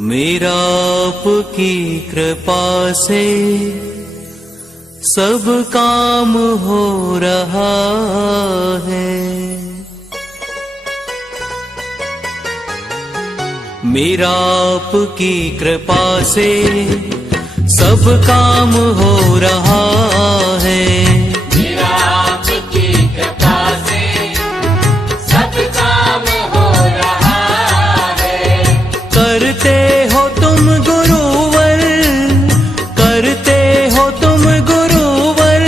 मेरा आपकी कृपा से सब काम हो रहा है। मेरा आपकी कृपा से सब काम हो रहा है। मेरा आपकी कृपा से सब काम हो रहा है। करते हो तुम गुरुवर, करते हो तुम गुरुवर,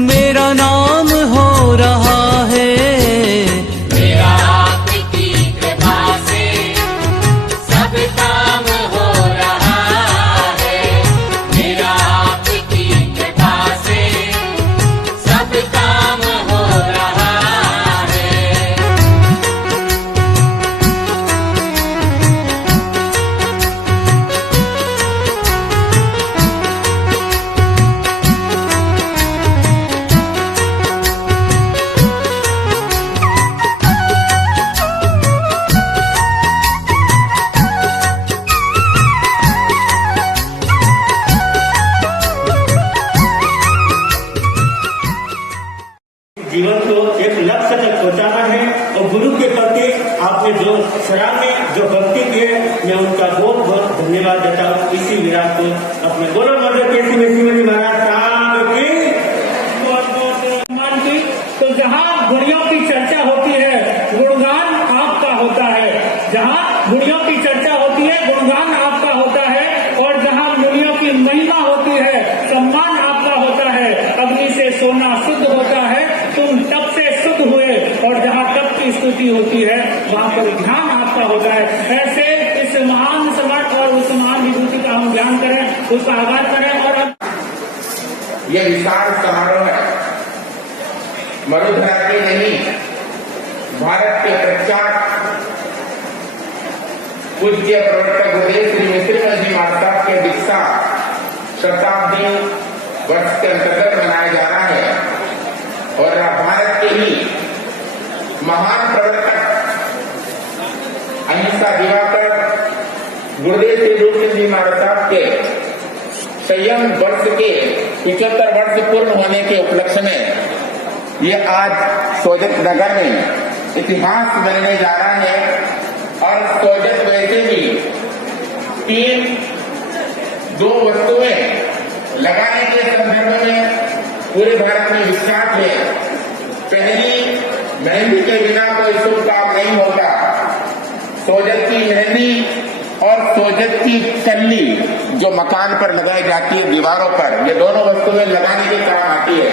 मेरा नाम हो रहा है। मेरा आपकी कृपा से सब काम हो रहा है। मेरा आपकी कृपा से सब काम हो रहा है। जीवन को एक लक्ष्य तक पहुंचाना है और गुरु के प्रति आपने जो सराहने जो भक्ति की है, मैं उनका बहुत बहुत धन्यवाद देता हूँ। इसी विराट को अपने बोलो मध्य केसी में श्रीमती महाराज साहब की सम्मान की। तो जहाँ गुणियों की चर्चा होती है गुणगान आपका होता है। जहाँ गुणियों की चर्चा होती है गुणगान आपका होता है। और जहाँ मुनियों की महिमा होती है सम्मान आपका होता है। अग्नि से सोना शुद्ध होता है, तुम तप से शुद्ध हुए। और जहाँ तप की स्तुति होती है वहाँ पर ध्यान आपका होता है। ऐसे इस महान समर्थ और उस महान विभूति का हम ध्यान करें, उसका आगाज करें। और यह विशाल समारोह है मरुधरा के नहीं, भारत के प्रख्यात पूज्य प्रवर्तक गुरुदेव श्री मिश्र जी महाराज के दीक्षा शताब्दी वर्ष के अंतर्गत मनाया जा रहा है। और भारत के ही महान प्रवर्तक अहिंसा दिवाकर गुरुदेव श्री रूप जी महाराज के संयम वर्ष के 75 वर्ष पूर्ण होने के उपलक्ष्य में ये आज सोजत नगर में इतिहास बनने जा रहा है। और सोजत वैसे भी दो वस्तुएं लगाने के संदर्भ में पूरे भारत में विख्यात है। पहली, मेहंदी के बिना कोई शुभ काम नहीं होता। सोजत की मेहंदी और सोजत की चल्ली जो मकान पर लगाई जाती है दीवारों पर, ये दोनों वस्तुएं लगाने के काम आती है।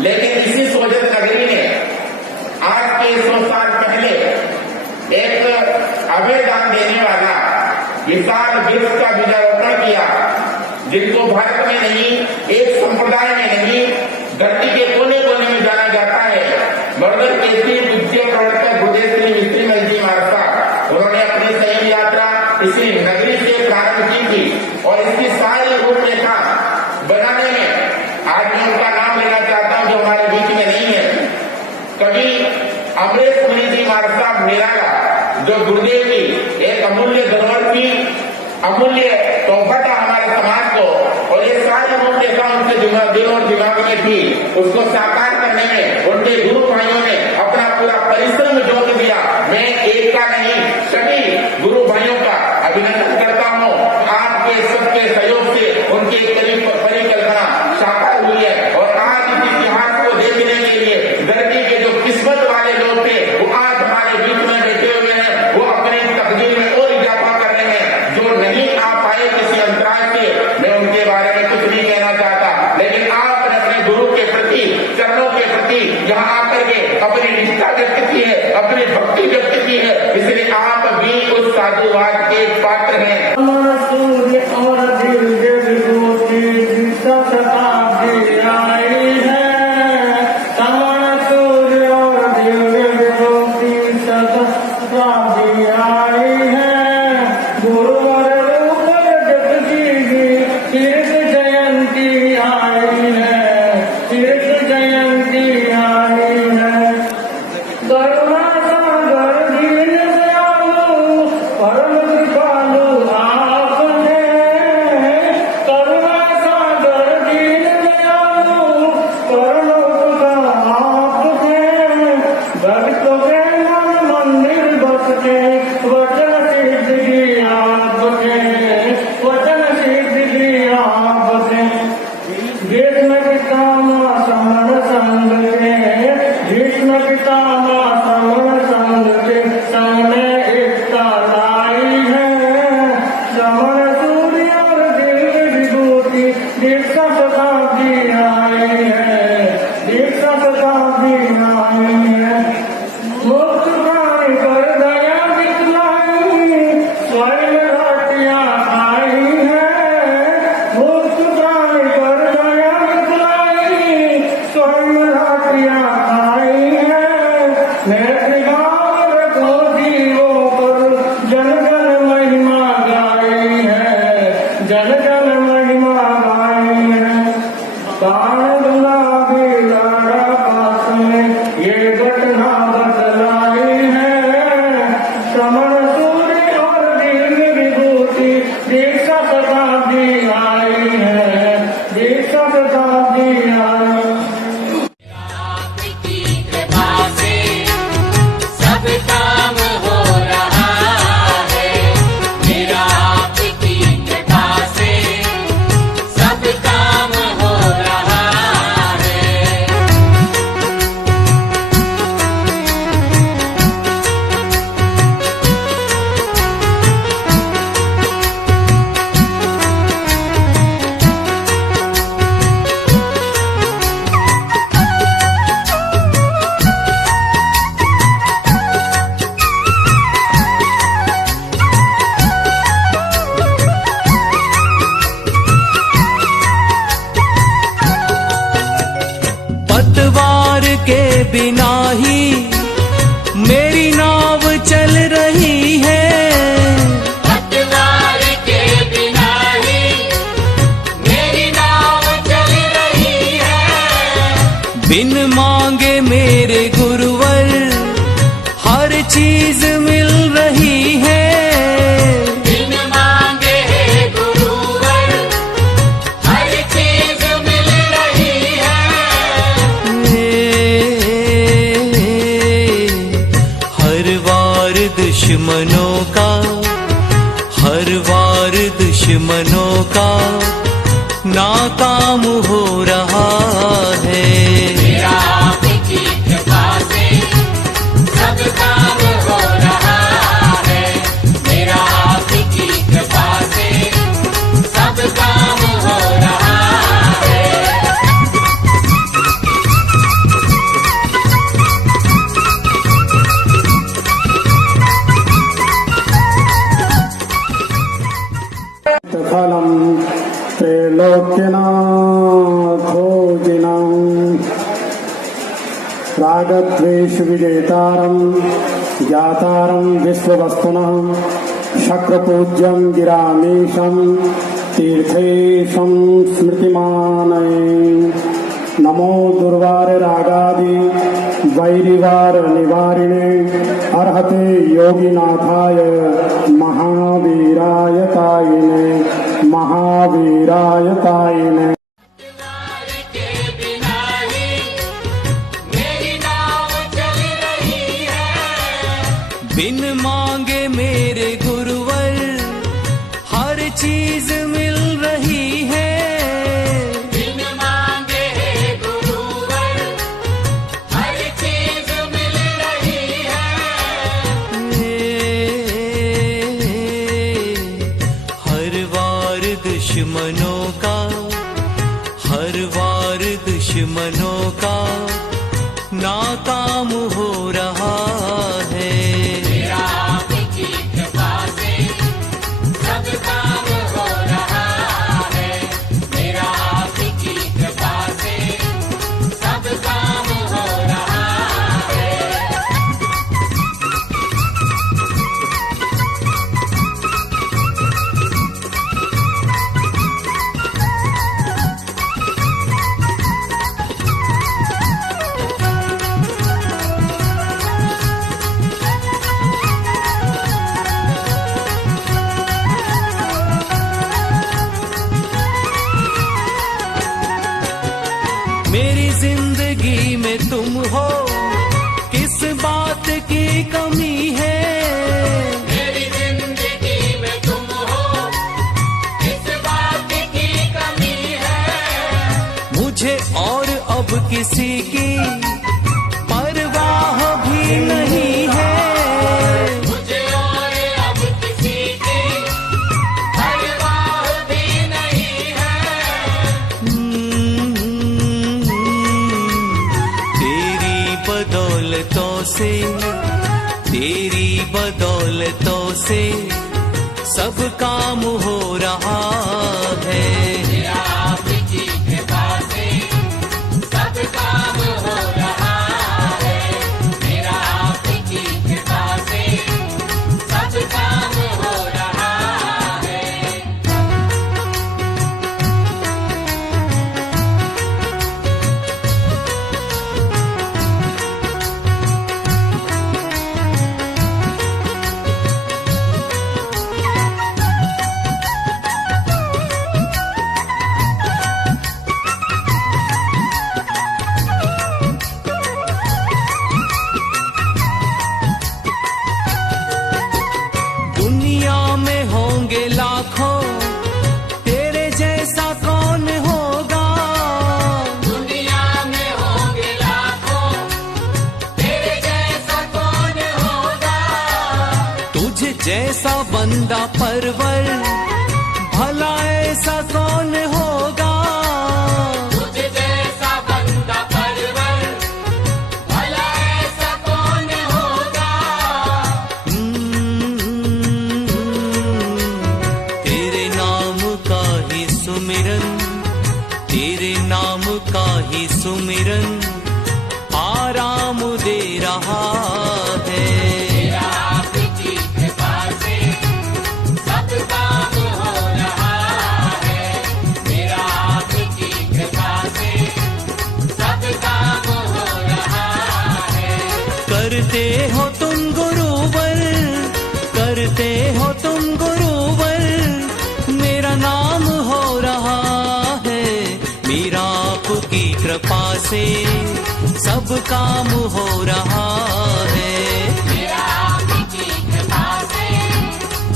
लेकिन इसी सोजत नगरी ने आज के 100 साल पहले एक अभय दान देने वाला विशाल वृक्ष का बीजारोपण किया, जिनको भारत में नहीं, एक संप्रदाय में नहीं, धरती के कोने कोने में जाना जाता है। मर्दन केसरी पूज्य प्रवर्तक गुरुदेव श्री मिश्र जी महाराज, उन्होंने अपनी सही यात्रा इसी नगरी से प्रारंभ की थी। और इसकी सारी रूपरेखा बनाने में आज मैं उनका नाम लेना चाहता हूं जो हमारे बीच में नहीं है। कभी अमरेश मुनि जी महाराज साहब निराला, जो गुरुदेव की एक अमूल्य धरोहर की, अमूल्य तोहफा था हमारे समाज को। और ये सारी रूपरेखा उनके दिल और दिमाग में थी। उसको साकार करने में उनके गुरु भाइयों ने अपना पूरा परिश्रम जोड़ दिया। मैं एक का नहीं, सभी गुरु भाइयों का अभिनंदन करता हूँ। आपके सबके सहयोग से उनकी परिकल्पना साकार हुई है। और आज इस इतिहास को देखने के लिए धरती के जो किस्मत वाले लोग थे वो आज हमारे बीच में बैठे हुए हैं। वो अपने तकदीर में और इजाफा कर रहे हैं। जो नहीं आ पाए किसी अंतराल से, मैं उनके बारे में कुछ नहीं कहना चाहता। लेकिन आपने अपने गुरु के प्रति, चरणों के प्रति यहाँ आकर के अपनी निष्ठा व्यक्त की है, अपनी भक्ति व्यक्त की है। इसलिए आप भी उस साधुवाद के पात्र हैं। शताब्दी आई है, दीक्षा शताब्दी आई है। मुक्त प्राणी पर दया दिखलाई, स्वर्ण घाटियां आई है। मुक्त प्राणी पर दया दिखलाई, स्वर्ण घाटियां आई है। नेत्र गाँव रखो जीवों पर, जन जन महिमा गाई है, जन जन महिमा गाई है। कान गंगा बेलाड़ा पास में ये घटना बतलाई है। श्रमण सूर्य और दिव्य विभूति, दीक्षा शताब्दी आई है, दीक्षा शताब्दी आई। आपकी कृपा से सब काम हो रहा है। मेरा आपकी कृपा से सब काम हो रहा है। पतवार के बिना ही मेरी नाव चल रही है। पतवार के बिना ही मेरी नाव चल रही है। बिन मांगे मेरे गुरुवर हर चीज मिल रही है। बिन मांगे गुरुवर हर चीज मिल रही है। हर वार दुश्मनों का, हर वार दुश्मनों का नाकाम हो रहा है। मेरा आपकी कृपा से सब काम हो रहा है। मेरा आपकी कृपा से सब काम हो रहा है। फलम त्रैलोक्यनाथोजिनम् रागद्वेष विजेतारं ज्ञातारं विश्ववस्तुनः शक्रपूज्यं गिरामीशं तीर्थेशं स्मृतिमानये। नमो दुर्वार रागादि वैरिवार निवारिणे अर्हते योगिनाथाय महावीराय तायिने, महावीराय तायिने। पतवार के बिना ही मेरी नाव चल रही है। बिन मांगे मेरे गुरुवर हर चीज मिल रही है। बिन मांगे गुरुवर हर चीज मिल रही है। हर वार दुश्मनों का, हर वार दुश्मनों का नाकाम हो रहा है। मेरा आपकी कृपा से सब काम हो रहा है। मेरा आपकी कृपा से सब काम हो रहा है। मेरी जिंदगी में तुम हो, किस बात की कमी है। मेरी जिंदगी में तुम हो, किस बात की कमी है। मुझे और अब किसी की परवाह भी नहीं है। मुझे और अब किसी की परवाह भी नहीं है। से, तेरी बदौलतों से सब काम हो रहा है। मेरा आपकी कृपा से सब काम हो रहा है। मेरा आपकी कृपा से सब काम हो रहा है। दुनिया में होंगे लाखों, तेरे जैसा कौन होगा। दुनिया में होंगे लाखों, तेरे जैसा कौन होगा। तुझ जैसा बंदा परवर, भला ऐसा कौन होगा। तुझ जैसा बंदा परवर, भला ऐसा कौन होगा। तेरे नाम का ही सुमिरन, तेरे नाम का ही सुमिरन आराम दे रहा है। मेरा आपकी कृपा से सब काम हो रहा है। मेरा आपकी कृपा से सब काम हो रहा है। करते हो तुम गुरुवर, करते हो तुम गुरुवर, मेरा नाम हो रहा है। मेरा आपकी कृपा से सब काम हो रहा है। मेरा आपकी कृपा से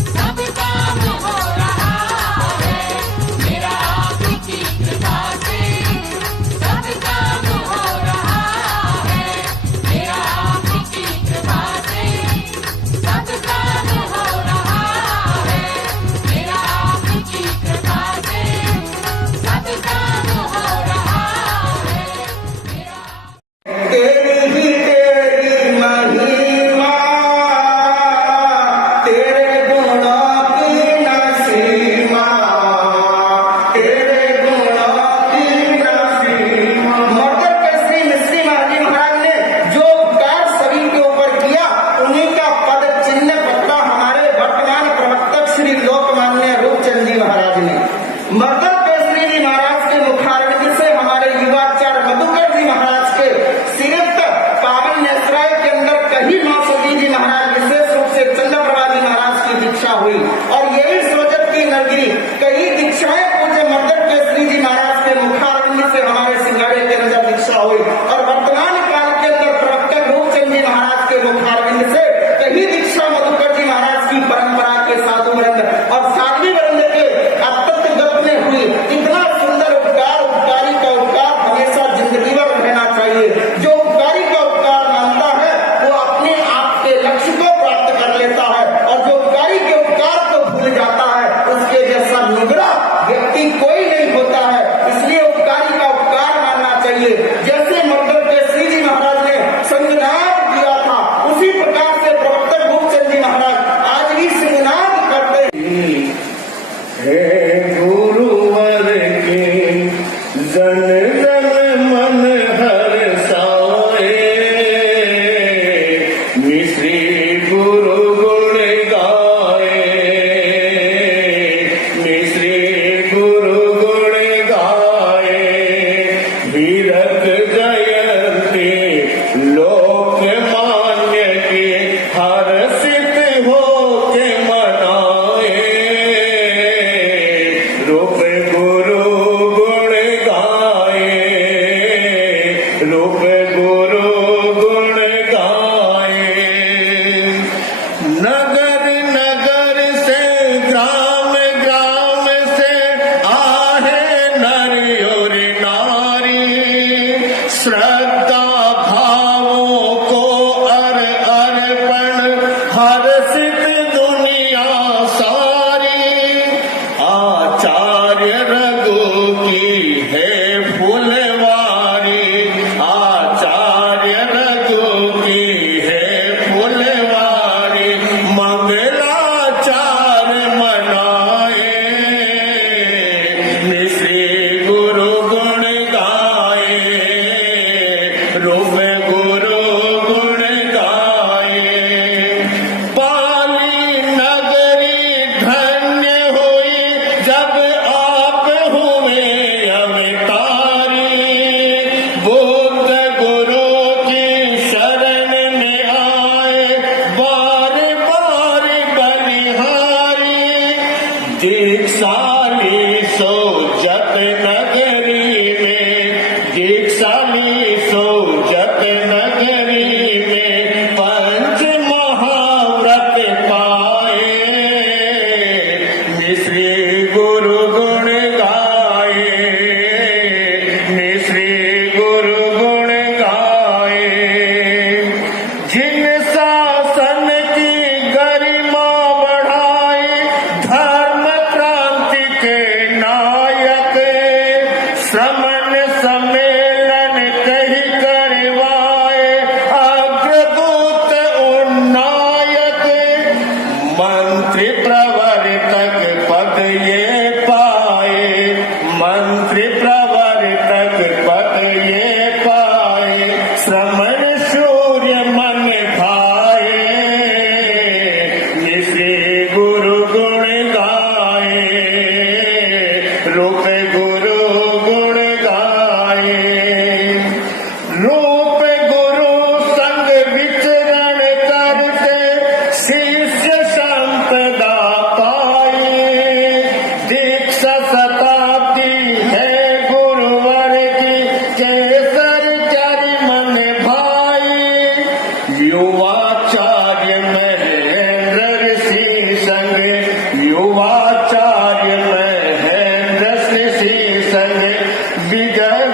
सब काम हो रहा है। मेरा आपकी कृपा से सब काम हो रहा है। मेरा आपकी कृपा से सब काम हो रहा है। मेरा आपकी कृपा से सब काम हो रहा है। तेरी ही तेरी महिमा, तेरे गुणों की न सीमा, तेरे गुणों की न सीमा। मर्दर के श्री मिश्री महाराज महाराज ने जो उपकार सभी के ऊपर किया, उन्हीं का पद चिन्ह पकड़ा हमारे वर्तमान प्रवर्तक श्री लोकमान्य रूपचंद जी महाराज ने। मर्दर के श्री जी महाराज के मुखारविंद से हमारे युवाचार्य मधुकर जी महाराज के सिरत पावन नेत्राय के अंदर कहीं मां सती जी महाराज विशेष रूप से चंद्रप्रभा जी महाराज की दीक्षा हुई। और यही सोजत की नगरी कई दीक्षाएं पूज्य मर्दर के श्री जी महाराज के मुखारविंद से हमारे सिंगाड़े के अंदर दीक्षा हुई। और वर्तमान काल के अंदर प्रवक्ता रूपचंद जी महाराज के मुखारविंद से कहीं दीक्षा मधुकर जी महाराज की परंपरा के साधु वृंद और साध्वी वृंद के अत्यंत में हुई। इतना सुंदर उपकार, उपकारी का उपकार हमेशा जिंदगी भर रहना चाहिए। जो उपकारी का उपकार मानता है वो अपने आप के लक्ष्य को प्राप्त कर लेता है, और जो उपकारी के उपकार को भूल जाता है उसके जैसा निगरा व्यक्ति कोई नहीं होता है। इसलिए उपकारी का उपकार मानना चाहिए। जैसे मर्दर के श्री जी महाराज ने संगनाद किया था, उसी प्रकार से प्रवर्तक रूपचंद जी महाराज आज भी संगनाद करते हे गुरुवर के जन जन मन हर्षाए, मिश्री गुरु गुण गाए, मिश्री गुरु गुण गाए। वीरक जयंती लोक मान्य के हर्षित हो के मनाए। रूप गुरु गुण गाए, रूप गुरु गुण गाए। नगर नगर से ग्राम ग्राम से आहे नर और नारी, श्रद्धा भावों को अर्पण हर्षित दुनिया सारी। आचार्य रघु की है फुलवारी, आचार्य रघु की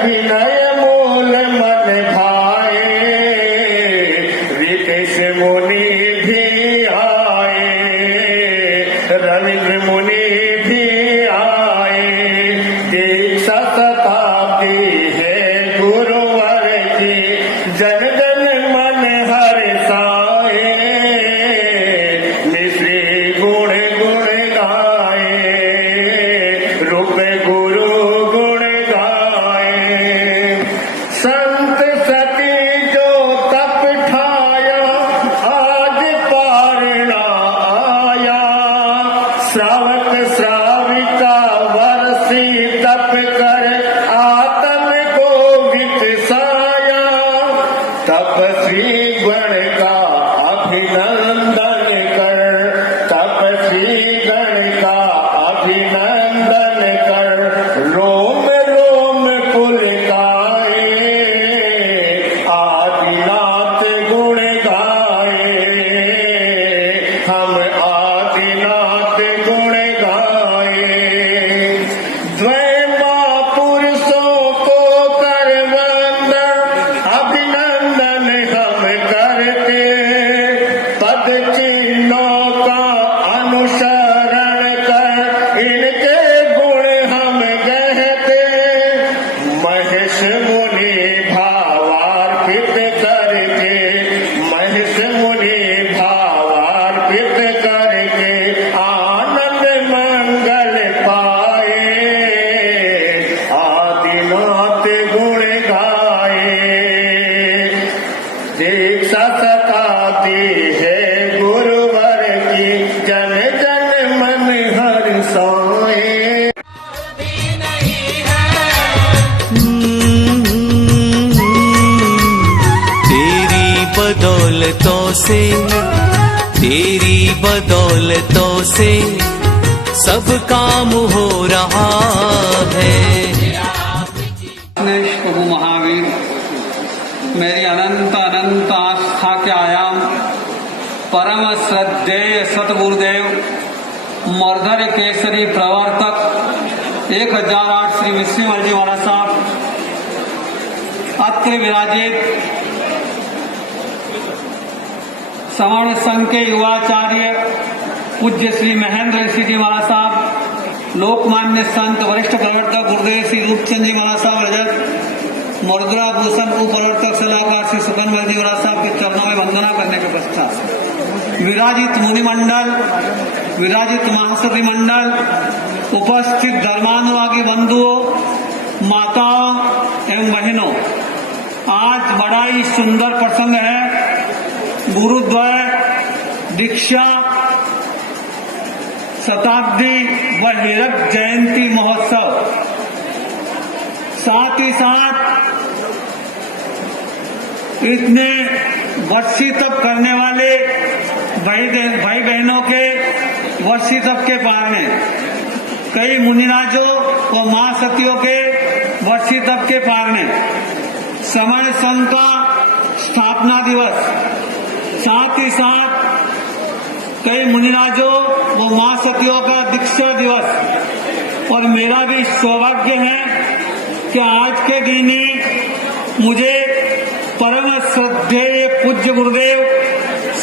विनय मूल मन भाए, ऋषि मुनि भी आए, रविन्द्र मुनि भी आए। दीक्षा शताब्दी है गुरुवर की, जन जन मन हर्षाए, मिश्री गुण गुण गाए, रूप गुरु गुण गाए। संत सती जो तप ठाया, आज पारणा आया, श्रावक श्राविका वर्षी तप कर आत्म को वित साया। तपस्वी गण का अभिनंदन कर, तपस्वी गण का अभिनंदन कर, रोम रोम पुलकाए, आदिनाथ गुण गाए, हम आदिनाथ गुण गाए। द्वैमा पुरुषों को कर वंदन, अभिनंदन हम करते, पद चिन्हों का अनुसरण कर, इनके गुण हम कहते। महेश मुनि भावार्पित करके, महेश मुनि भावार्पित करके, आनंद मंगल पाए, आदिनाथ गुण गाए। दीक्षा शताब्दी है गुरुवर की, जन जन मन हर्षाए। भी नहीं है। तेरी बदौलतों से, तेरी बदौलतों से सब काम हो रहा है। गणेश प्रभु महावीर, मेरी अनंत अनंत आस्था के आयाम परम श्रद्धेय सतगुरुदेव मर्धर केसरी प्रवर्तक 1008 श्री विश्वमल जी महाराज साहब, अत्र विराजित सवर्ण संघ के युवाचार्य पूज्य श्री महेंद्र ऋषि जी महाराज साहब, लोकमान्य संत वरिष्ठ प्रवर्तक गुरुदेव श्री रूपचंद जी महाराज साहब रजत, मर्दुरा भूषण उपप्रवर्तक सलाहकार श्री सुकनमल जी महाराज साहब के चरणों में वंदना करने के पश्चात विराजित मुनिमंडल, विराजित महासती मंडल, उपस्थित धर्मानुरागी बंधुओं, माताओं एवं बहनों, आज बड़ा ही सुंदर प्रसंग है। गुरुद्वय दीक्षा शताब्दी व हीरक जयंती महोत्सव, साथ ही साथ इतने वर्षी तप करने वाले भाई बहनों के वर्षी तप के पार में, कई मुनिराजों व महासतियों के वर्षी तप के पार में, समय संघ का स्थापना दिवस, साथ ही साथ कई मुनिराजों व महासतियों का दीक्षा दिवस, और मेरा भी सौभाग्य है कि आज के दिन ही मुझे परम श्रद्धेय पूज्य गुरुदेव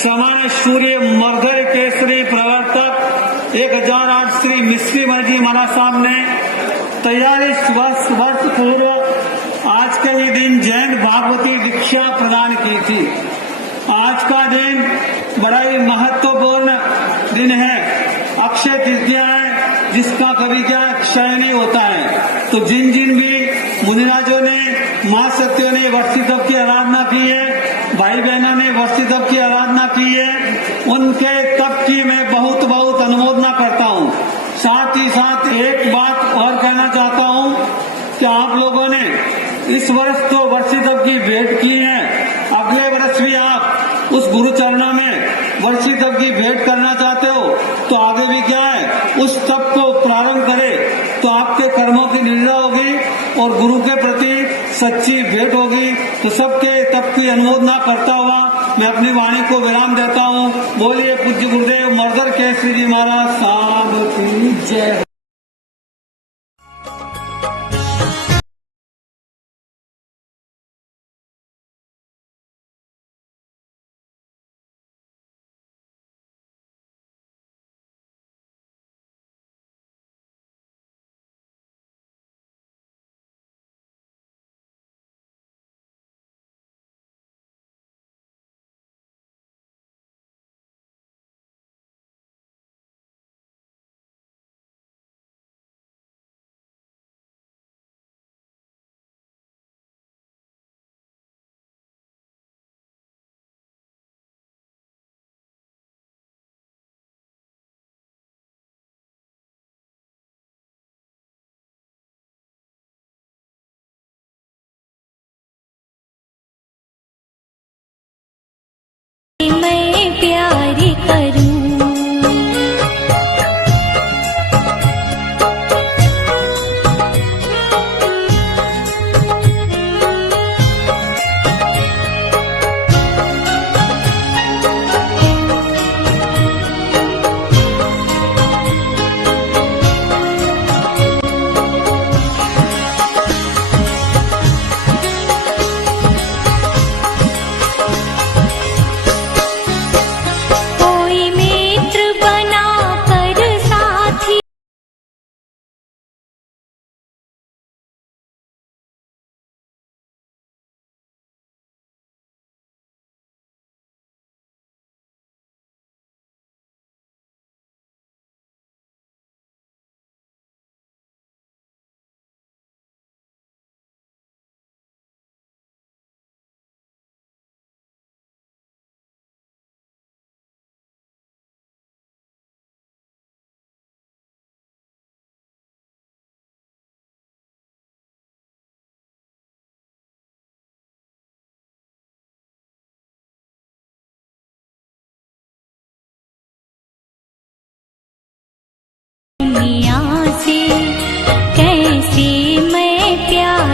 समान सूर्य मर्धर केसरी प्रवर्तक 1008 श्री मिश्रीमल जी महाराज साहब ने 43 वर्ष पूर्व आज के ही दिन जैन भागवती दीक्षा प्रदान की थी। आज का दिन बड़ा ही महत्वपूर्ण दिन है, अक्षय तृतीया है, जिसका कभी क्या क्षय नहीं होता है। तो जिन जिन भी मुनिराजों ने, महासतियों ने वर्षी तप की आराधना की है, भाई बहनों ने वर्षी तप की आराधना की है, उनके तप की मैं बहुत बहुत अनुमोदना करता हूँ। साथ ही साथ एक बात और कहना चाहता हूँ कि आप लोगों ने इस वर्ष तो वर्षी तप की भेंट की है, अगले वर्ष भी आप उस गुरु चरणों में वर्षी तप की भेंट करना चाहते हो तो आगे भी क्या है, उस तप को प्रारंभ करें तो आपके कर्मों की निंदा होगी और गुरु के प्रति सच्ची भेंट होगी। तो सबके तप की अनुमोदना करता हुआ मैं अपनी वाणी को विराम देता हूँ। बोलिए पूज्य गुरुदेव मर्धर केसरी जी महाराज साहब की जय।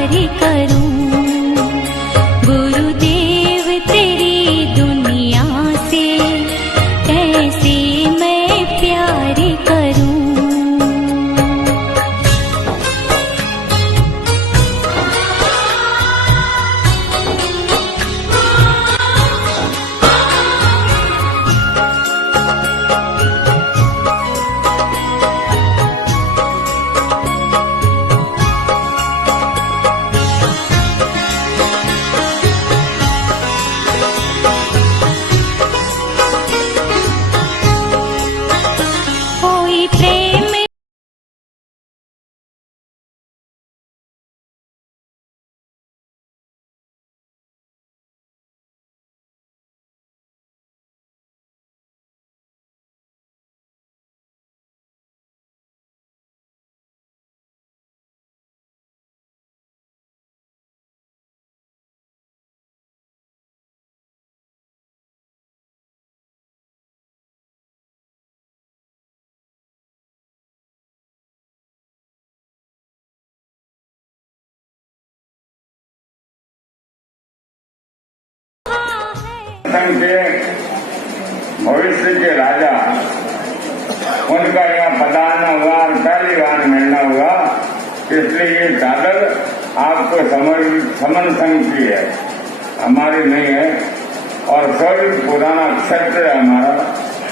प्यार करूं, गुरुदेव तेरी दुनिया से कैसे मैं प्यार करूं। कोई प्रेम संघ के भविष्य के राजा उनका यहाँ पधारना हुआ और पहली बार मिलना हुआ, इसलिए ये चादर आपको समन संघ की है, हमारी नहीं है। और सभी पुराना क्षेत्र है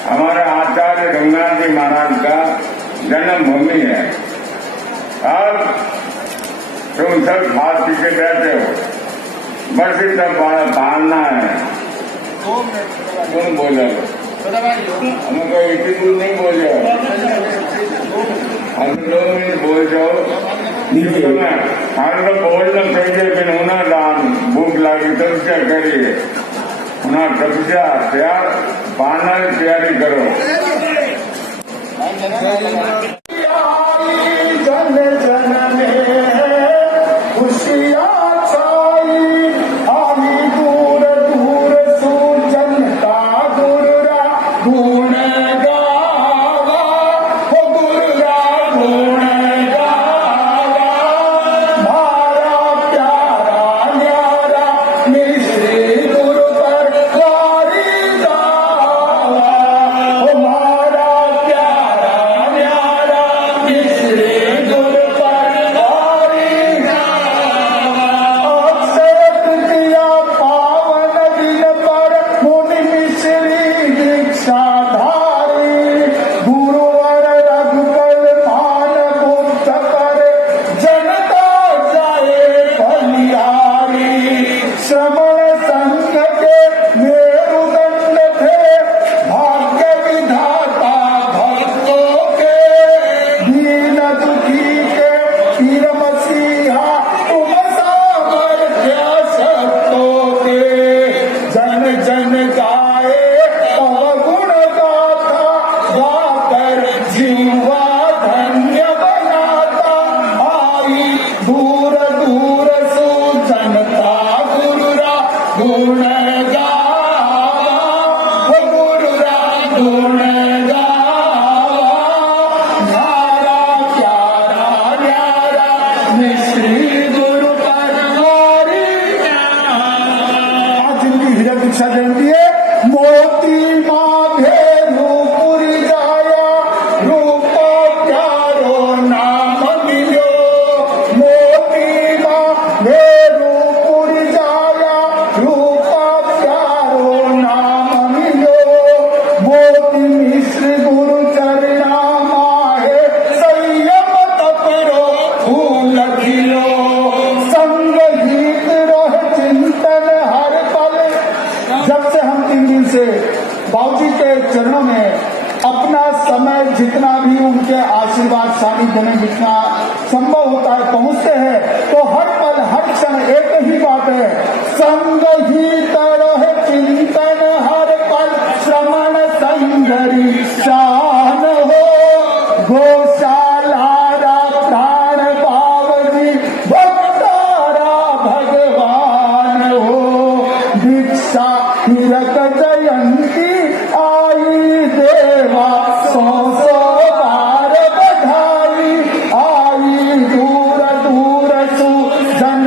हमारा आचार्य रघुनाथ जी महाराज का जन्मभूमि है। अब तुम सब खास पीछे रहते हो, बरसी तब पालना है। तुम बोलो, हमें कोई इतनी दूर नहीं बोल जाओ, हम 2 मिनट बोल जाओ। हम लोग बोलना चाहिए, लेकिन होना दान भूख लागी तपस्या करिए, होना तपस्या तैयार पाना तैयारी करो। जन जन में खुशियाँ छाई, आई दूर दूर सूजन का गुरुरा गुण गावा, हो गुरुरा गुण गावा, मारा प्यारा न्यारा मिश्री गुरु पर वारी गावा, हो मारा प्यारा न्यारा मिश्री गुरु पर वारी गावा। अक्षरत किया पावन दिन पर मुनि मिश्री दीक्षाधारी, गुरुवर रघुकुल मान बुद्ध कर जनता जाए बलिहारी। श्रमण संघ के मेरुदंड थे भाग्य विधाता भक्तों के, दीन दुखी के पीर मसीहा तुम सामर्थ्य सत्यों के। जन जन गाए तव गुण गाथा, गाकर जीवा धन्य बनाता, आई दूर दूर सुजनता गुरुरा गुण गावा, हो गुरुरा गुण गावा, न्यारा प्यारा न्यारा मिश्री गुरु पर वारी गावा। आज जिनकी हीरा दीक्षा जयंती है, मोती माँ भेलूपुर जाया, रूप प्यारो नाम मिलो। मोती माँ भेलूपुर जाया, रूप प्यारो नाम मिलो। मोती मिश्र गुरु चरणा माहे, संयम तपरो फूल खिलो। संग गीत रोह चिंतन हर पल, जब से हम 3 दिन से बाबूजी के चरणों में अपना समय जितना भी उनके आशीर्वाद सानिध्य में जितना संभव होता है पहुंचते हैं, तो हर पल हर क्षण एक ही बात है, संग ही तरह चिंतन हर पल, श्रमण संगरी शान हो। गौशाला प्राण बावजी भक्तारा भगवान हो। दीक्षा हिरक जयंती आई देवा, 100 बार बधाई, आई दूर दूर सुजन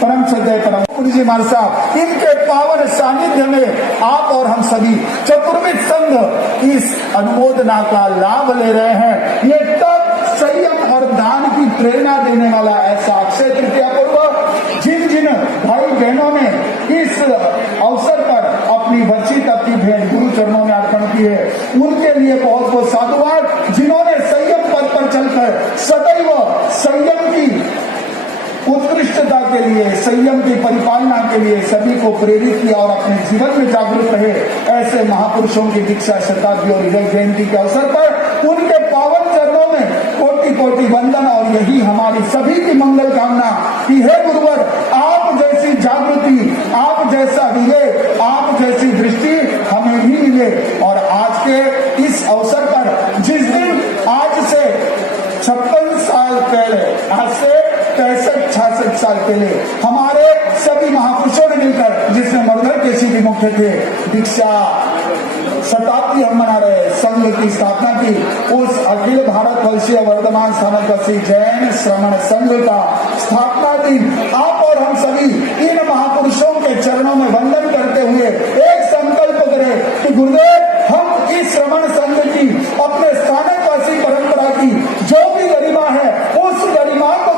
परम श्रद्धेय परम गुरु जी महाराज साहब, इनके पावन सानिध्य में आप और हम सभी चतुर्विद संघ इस अनुमोदना का लाभ ले रहे हैं। ये तब संयम और दान की प्रेरणा देने वाला ऐसा अक्षय तृतीया पूर्व जिन जिन भाई बहनों ने इस अवसर पर अपनी वर्षी तक की भेंट गुरु चरणों में अर्पण की है, उनके लिए बहुत बहुत साधुवाद। जिन्होंने संयम पद पर चलकर सदैव संयम की उत्कृष्टता के लिए, संयम की परिपालना के लिए सभी को प्रेरित किया और अपने जीवन में जागरूक रहे, ऐसे महापुरुषों की दीक्षा शताब्दी और हृदय जयंती के अवसर पर उनके पावन चरणों में कोटि कोटि वंदन। और यही हमारी सभी की मंगल कामना कि हे गुरुवर, आप जैसी जागृति, आप जैसा विवेक, आप जैसी दृष्टि हमें भी मिले। और आज के इस अवसर पर जिस दिन आज से 56 साल पहले, आज से 65-66 साल पहले हमारे सभी महापुरुषों ने मिलकर, जिसमें मगधर केसी भी मुख्य थे, दीक्षा शताब्दी हम मना रहे, संघ की स्थापना की, उस अखिल भारत वर्षीय वर्धमान स्थानकसी जैन श्रमण संघ का स्थापना दिन आप और हम सभी इन महापुरुषों के चरणों में वंदन करते हुए एक संकल्प करें कि गुरुदेव, हम इस श्रमण संघ की, अपने स्थानकवासी परंपरा की जो भी गरिमा है, उस गरिमा को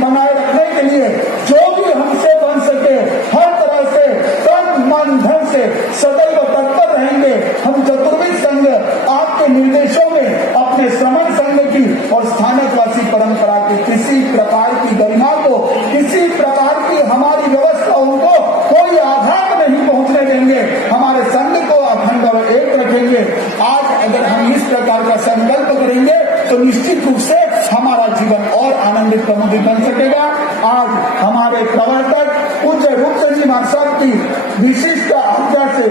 बनाए रखने के लिए जो भी हमसे बन सके हर तरह से तन मन धन से सदैव तत्पर रहेंगे। हम चतुर्विद संघ आपके निर्देशों में अपने श्रमण संघ की और स्थानकवासी परंपरा की किसी प्रकार की गरिमा को, किसी प्रकार की हमारी व्यवस्थाओं को कोई आघात नहीं पहुंचने देंगे। हमारे संघ को अखंड और एक रखेंगे। आज अगर हम इस प्रकार का संकल्प करेंगे तो निश्चित रूप से हमारा जीवन और आनंदित प्रमोदित बन सकेगा। आज हमारे प्रवर्तक पूज्य रूपचंद जी महाराज साहब की विशिष्ट आज्ञा से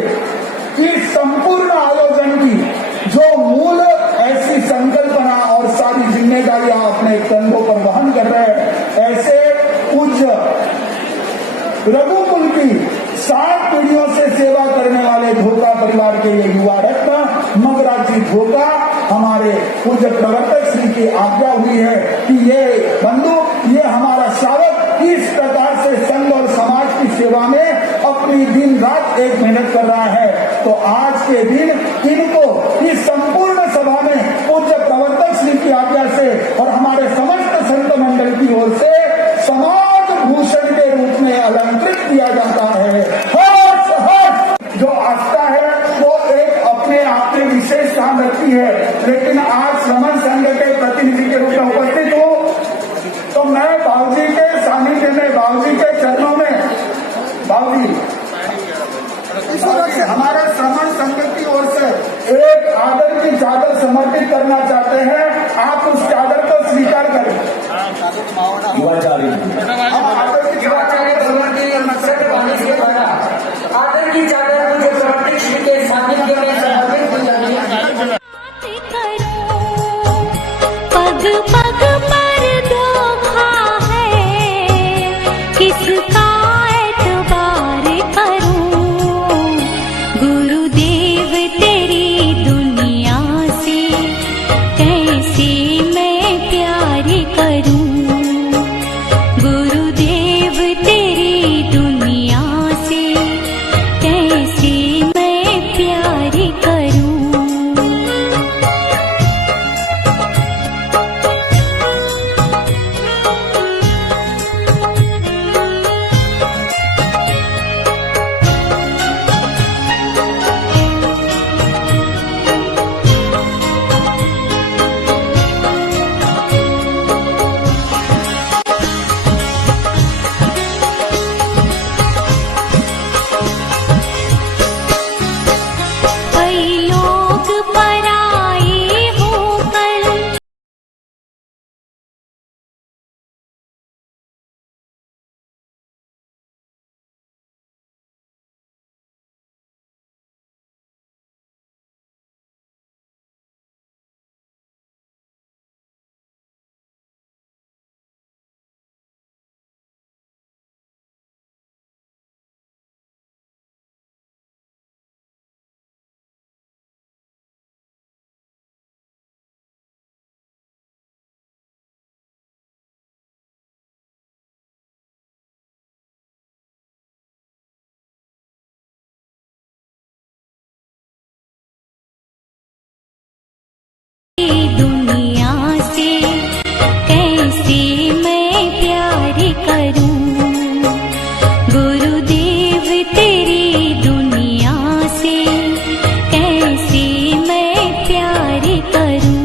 इस संपूर्ण आयोजन की जो मूल ऐसी संकल्पना और सारी जिम्मेदारियां अपने कंधों पर वहन कर रहे हैं, ऐसे पूज्य रघुकुल की 60 पीढ़ियों से सेवा करने वाले धोखा परिवार के ये युवा रत्न मगराज जी धोखा, हमारे पूज्य प्रवर्तक श्री की आज्ञा हुई है कि ये बंधु, ये हमारा श्रावक इस प्रकार से संघ और समाज की सेवा में अपनी दिन रात एक मेहनत कर रहा है। तो आज के दिन इनको इस संपूर्ण सभा में पूज्य प्रवर्तक श्री की आज्ञा से और हमारे समस्त संत मंडल की ओर से समाज भूषण के रूप में अलंकृत किया जाता है। हर्ष हर्ष। जो आस्था है वो एक अपने आप में विशेष स्थान रखती है, लेकिन आज श्रमण संघ के प्रतिनिधि के रूप में उपस्थित हूँ तो मैं बाबूजी के सानिध्य में, बाबूजी के चरणों में, बाबूजी हमारे श्रमण संघ की ओर से एक आदर की चादर समर्पित करना चाहते हैं। आप उस चादर को स्वीकार करें। आदर की चादर समर्पित करना चाहते हैं। करूं। गुरुदेव तेरी दुनिया से कैसे मैं प्यार करूं।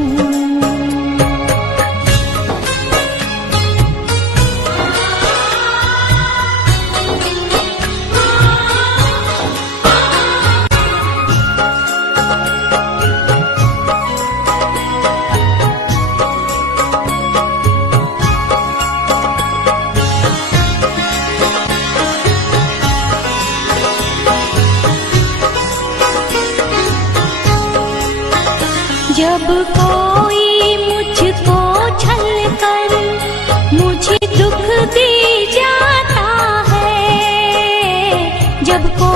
जब कोई मुझको छल कर मुझे दुख दे जाता है, जब कोई